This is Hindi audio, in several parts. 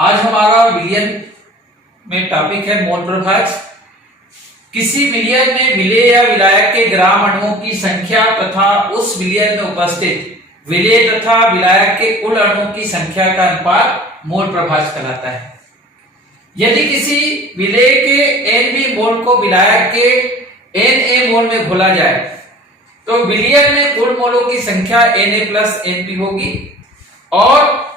आज हमारा विलयन में टॉपिक है मोल प्रभाज। किसी विलयन में विलेय या विलायक के ग्राम अणुओं की संख्या तथा उस विलयन में उपस्थित विलेय तथा विलायक के कुल अणुओं की संख्या का अनुपात मोल प्रभाज कहलाता है। यदि किसी विलेय के Nb मोल को विलायक के Na मोल में घोला जाए तो विलयन में कुल मोलों की संख्या Na प्लस Nb होगी और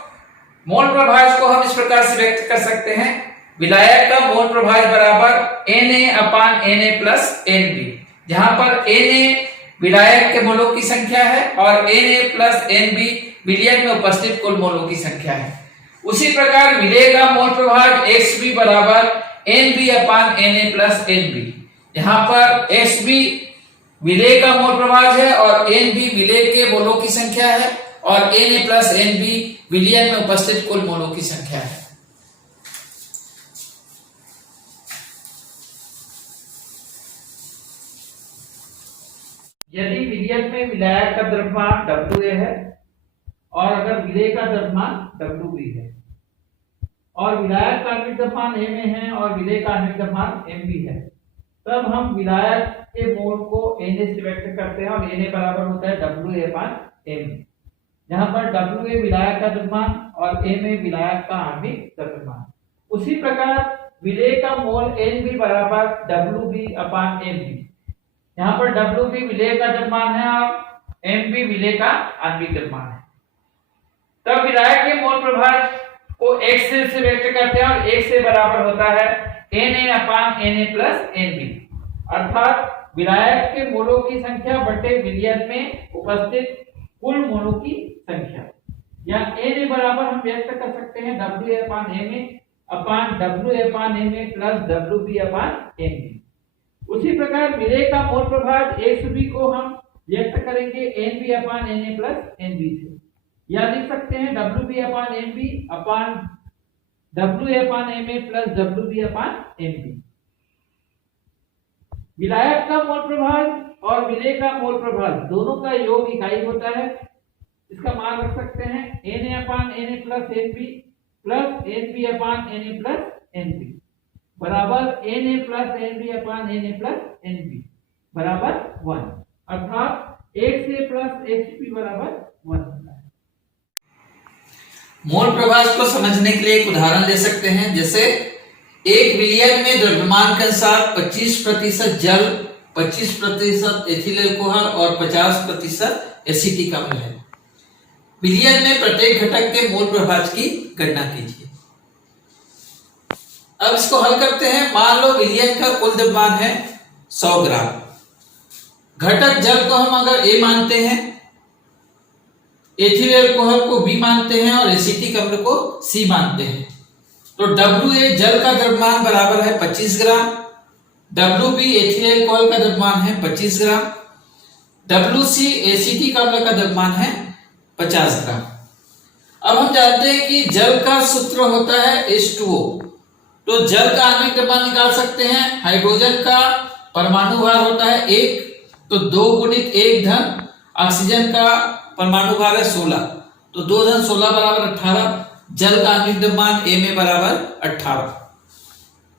मोल प्रभाज को हम इस प्रकार से व्यक्त कर सकते हैं, विलायक का मोल प्रभाज बराबर Na/Na प्लस Nb, जहां पर Na विलायक के मोलों की संख्या है और Na प्लस Nb विलयन में उपस्थित कुल मोलों की संख्या है। उसी प्रकार विलेय का मोल प्रभाज Xb बराबर Nb/Na प्लस Nb, यहाँ पर Xb विलेय का मोल प्रभाज है और Nb विलेय के मोलों की संख्या है और Na प्लस Nb विलयन में उपस्थित कुल मोलों की संख्या है। यदि विलयन में विलायक का द्रव्यमान Wa है और अगर विलेय का द्रव्यमान Wb है और विलायक का आणविक द्रव्यमान Ma है और विलेय का आणविक द्रव्यमान Mb है, तब हम विलायक के मोल को Na से व्यक्त करते हैं और Na बराबर होता है Wa/Ma, जहां पर Wa विलायक का द्रव्यमान और Ma विलायक का आणविक द्रव्यमान। उसी प्रकार विलेय का मोल Nb बराबर Wb/Mb, यहाँ पर Wb विलेय का द्रव्यमान है और Mb विलेय का आणविक द्रव्यमान है। तब विलायक के मोल प्रभाज को X से व्यक्त करते हैं और X से बराबर होता है Na/Na प्लस Nb, अर्थात विलायक के मोलों की संख्या बटे विलयन में उपस्थित कुल मोलों की संख्या, या Na बराबर हम व्यक्त कर सकते हैं Wa/Ma प्लस Wb/Mb। उसी प्रकार विलेय का मोल प्रभाज Xb को हम व्यक्त करेंगे Nb/Na प्लस Nb से, या लिख सकते हैं Wb/Mb Wa/Ma प्लस Wb/Mb। विलायक का मोल प्रभाज और विलेय का मोल प्रभाज दोनों का योग इकाई होता है। इसका मान रख सकते हैं Na/Na plus Nb plus Nb/Na plus Nb बराबर Na plus Nb/Na plus Nb बराबर 1, अर्थात Xa प्लस Xb बराबर 1 होता है। मोल प्रभाज को समझने के लिए एक उदाहरण ले सकते हैं, जैसे एक विलयन में द्रव्यमान के अनुसार 25% जल, 25% एथिल अल्कोहल और 50% एसिटिक अम्ल है। विलयन में प्रत्येक घटक के मोल प्रभाज की गणना कीजिए। अब इसको हल करते हैं। मान लो विलयन का कुल द्रव्यमान है 100 ग्राम। घटक जल को हम अगर A मानते हैं, एथिल अल्कोहल को B मानते हैं और एसिटिक अम्ल को C मानते हैं, तो Wa जल का द्रव्यमान बराबर है 25 ग्राम, Wb एथिल अल्कोहल का द्रव्यमान है 25 ग्राम, Wc एसिटिक अम्ल का द्रव्यमान है 50 ग्राम। अब हम जानते हैं कि जल का सूत्र होता है H2O, तो जल का आणविक द्रव्यमान निकाल सकते हैं। हाइड्रोजन का परमाणु भार होता है 1, तो 2 गुणित 1 धन ऑक्सीजन का परमाणु भार है 16, तो 2 धन 16 बराबर 18। जल का आणविक द्रव्यमान Ma बराबर 18,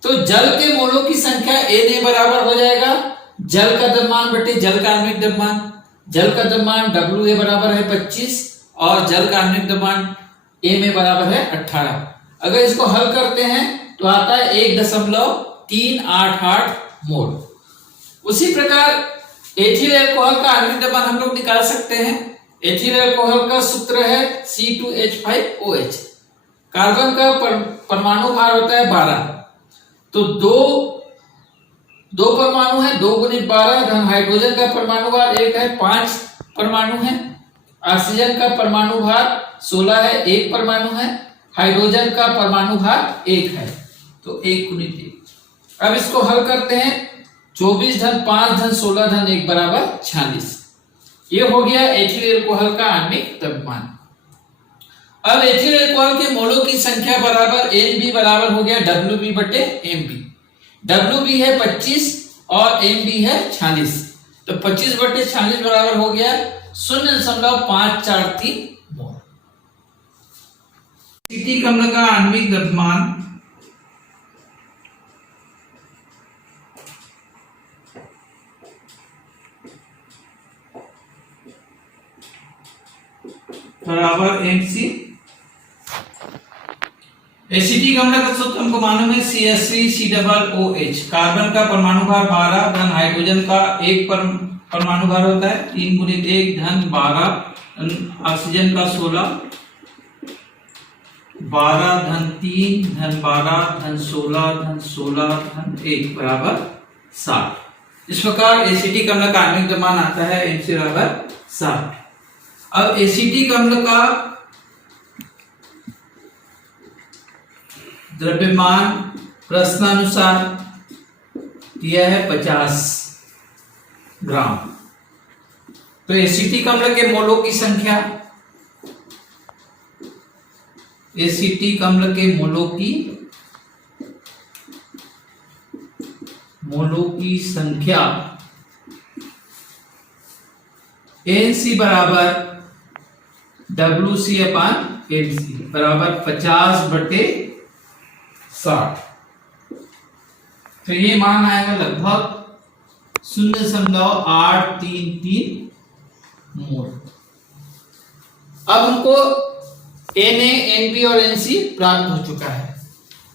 तो जल के मोलों की संख्या Na बराबर हो जाएगा जल का द्रव्यमान बटे जल का आणविक द्रव्यमान। जल का द्रव्यमान Wa बराबर है 25 और जल का आणविक द्रव्यमान Ma बराबर है 18। अगर इसको हल करते हैं तो आता है 1.388 मोल। उसी प्रकार एथिल अल्कोहल का आणविक द्रव्यमान हम लोग निकाल सकते हैं। एथिल अल्कोहल का सूत्र है C2H5OH। कार्बन का परमाणु भार होता है 12, तो दो परमाणु है, 2 गुणित 12 धन हाइड्रोजन का परमाणु भार 1 है, 5 परमाणु है। ऑक्सीजन का परमाणु भार 16 है, 1 परमाणु है। हाइड्रोजन का परमाणु भार 1 है, तो 1 गुणित 1। अब इसको हल करते हैं, 24 धन 5 धन 16 धन 1 बराबर 46। ये हो गया एथिल अल्कोहल का आणविक द्रव्यमान। अब एथिल अल्कोहल के मोलों की संख्या बराबर Nb बराबर हो गया Wb बटे Mb। Wb है 25 और Mb है 46, तो 25 बटे 46 बराबर हो गया 0.543 मोल। एसिटिक अम्ल का आणविक द्रव्यमान बराबर mc। एसिटिक अम्ल का सूत्र हमको मालूम है CH3COOH। कार्बन का परमाणु भार 12 धन हाइड्रोजन का 1 परमाणु भार होता है 3 गुणित 1 धन 12, ऑक्सीजन का 16, 12 धन 3 धन 12 धन 16 धन 16 धन 1 बराबर 60। इस प्रकार एसिटिक अम्ल का आणविक द्रव्यमान आता है mc बराबर 60। अब एसिटिक अम्ल का द्रव्यमान प्रश्नानुसार दिया है 50 ग्राम। तो एसिटिक अम्ल के मोलों की संख्या, एसिटिक अम्ल के मोलों की संख्या NC बराबर WC/MC बराबर 50/60। तो ये मान आएगा लगभग 0.833 मोल। अब हमको Na, Nb और Nc प्राप्त हो चुका है।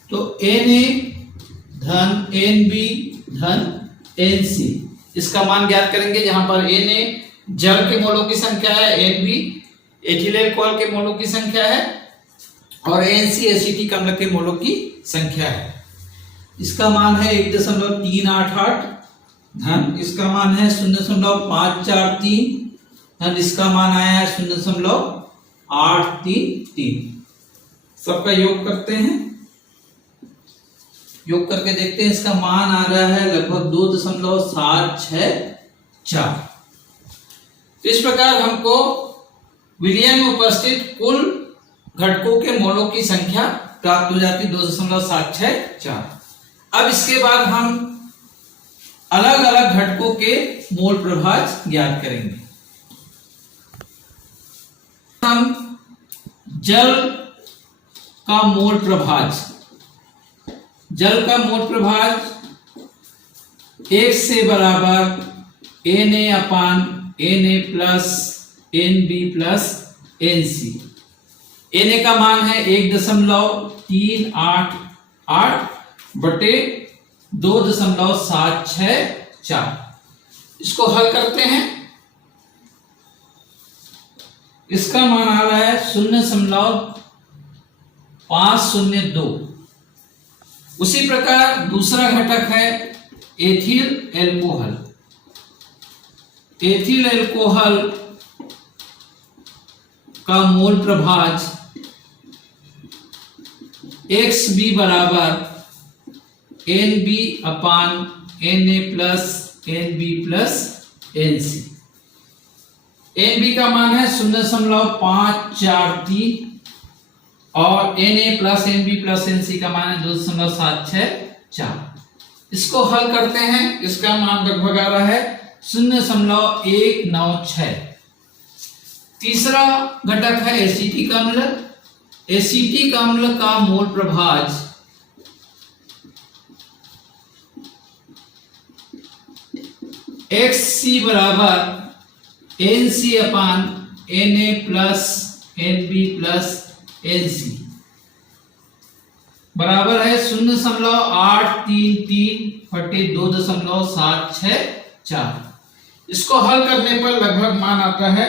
तो Na धन Nb धन Nc इसका मान ज्ञात करेंगे, जहां पर Na जल के मोलों की संख्या है, Nb एथिल अल्कोहल के मोलों की संख्या है और Nc एसिटिक अम्ल के मोलों की संख्या है। इसका मान है 1.388 धन इसका मान है 0.543 धन इसका मान आया है 0.833। सबका योग करते हैं, योग करके देखते हैं। इसका मान आ रहा है लगभग 2.764। तो इस प्रकार हमको विलयन में उपस्थित कुल घटकों के मोलों की संख्या प्राप्त हो जाती 2.764। अब इसके बाद हम अलग अलग घटकों के मोल प्रभाज ज्ञात करेंगे। हम जल का मोल प्रभाज, जल का मोल प्रभाज 1 से बराबर Na plus Nb plus Nc। Na का मान है 1.388 बटे 2.764। इसको हल करते हैं। इसका मान आ रहा है 0.502। उसी प्रकार दूसरा घटक है एथिल अल्कोहल। एथिल अल्कोहल का मोल प्रभाज XB बराबर NB/Na plus Nb plus Nc। Nb का मान है 0.543 और Na plus Nb plus Nc का मान है 2.764। इसको हल करते हैं। इसका मान लगभग आ रहा है 0.196। तीसरा घटक है एसिटिक अम्ल। एसिटिक अम्ल का मोल प्रभाज XC बराबर NC/Na plus Nb plus Nc बराबर है 0.833 बटे 2.764। इसको हल करने पर लगभग मान आता है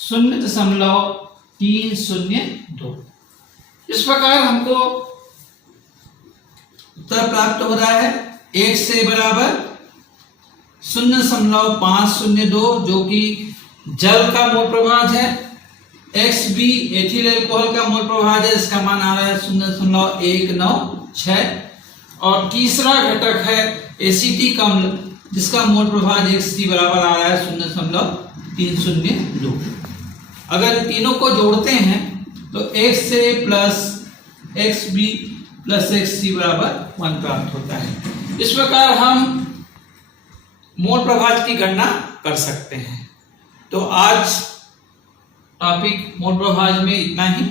0.302। इस प्रकार हमको उत्तर प्राप्त हो रहा है। 1 से बराबर 0.502 जो कि जल का मोल प्रभाज है। XB एथिल अल्कोहल का मोल प्रभाज है, इसका मान आ रहा है 0.196। और तीसरा घटक है एसिटिक अम्ल जिसका मोल प्रभाज XC बराबर आ रहा है 0.302। अगर तीनों को जोड़ते हैं तो XA plus XB plus XC बराबर 1 प्राप्त होता है। इस प्रकार हम मोल प्रभाज की गणना कर सकते हैं। तो आज टॉपिक मोल प्रभाज में इतना ही।